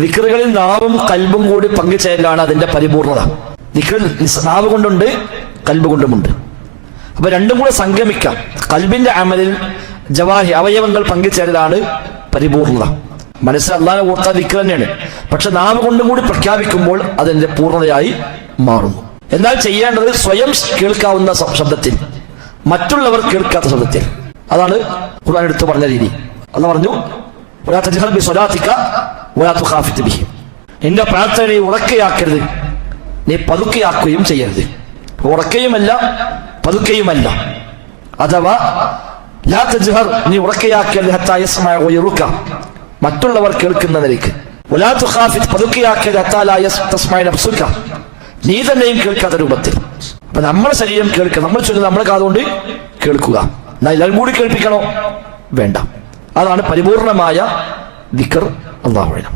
ദിക്റുകളിൽ നാവും കൽബും കൂടി പങ്കുചേരലാണ് അതിന്റെ പരിപൂർണത. ദിക്റിൽ നാവ് കൊണ്ടുണ്ട്, കൽബ് കൊണ്ടുമുണ്ട്. അപ്പൊ രണ്ടും കൂടെ സംഗമിക്കാം. കൽബിന്റെ അമലിൽ ജവാഹി അവയവങ്ങൾ പങ്കുചേരലാണ് പരിപൂർണത. മനസ്സിൽ അല്ലാഹുവിനെ ഓർത്താൽ ദിക്ർ തന്നെയാണ്, പക്ഷെ നാവ് കൊണ്ടും കൂടി പ്രഖ്യാപിക്കുമ്പോൾ അതിന്റെ പൂർണ്ണതയായി മാറുന്നു. എന്നാൽ ചെയ്യേണ്ടത് സ്വയം കേൾക്കാവുന്ന ശബ്ദത്തിൽ, മറ്റുള്ളവർ കേൾക്കാത്ത ശബ്ദത്തിൽ. അതാണ് ഖുർആൻ എടുത്തു പറഞ്ഞ രീതി. അല്ലാഹു പറഞ്ഞു, വലാ തജ്ഹർ ബിസ്വലാത്തിക വലാ തുഖാഫിത് ബിഹി. നിന്റെ പ്രാർത്ഥനയെ ഉറക്കെയാക്കരുത്, നീ പതുക്കെയാക്കുകയും ചെയ്യരുത്. ഉറക്കെയുമല്ല പതുക്കെയുമല്ല. അഥവാ ലാ തജ്ഹർ, നീ ഉറക്കെയാക്കരുത്, ഹത്താ യസ്മഅ ഗൈറുക, മറ്റുള്ളവർ കേൾക്കുന്ന നിലയ്ക്ക്. വലാ തുഖാഫിത്, പതുക്കെയാക്കരുത്, ഹത്താ ലാ തസ്മഅ നഫ്സുക, നീ തന്നെയും കേൾക്കാത്ത രൂപത്തിൽ. അപ്പൊ നമ്മുടെ ശരീരം കേൾക്കുക, നമ്മൾ ചൊല്ലുന്നത് നമ്മുടെ കാതുകൊണ്ട് കേൾക്കുക. എന്നാൽ എല്ലാവരും കൂടി കേൾപ്പിക്കണോ? വേണ്ട. അതാണ് പരിപൂർണമായ ദിക്ർ. അല്ലാഹു അഅലം.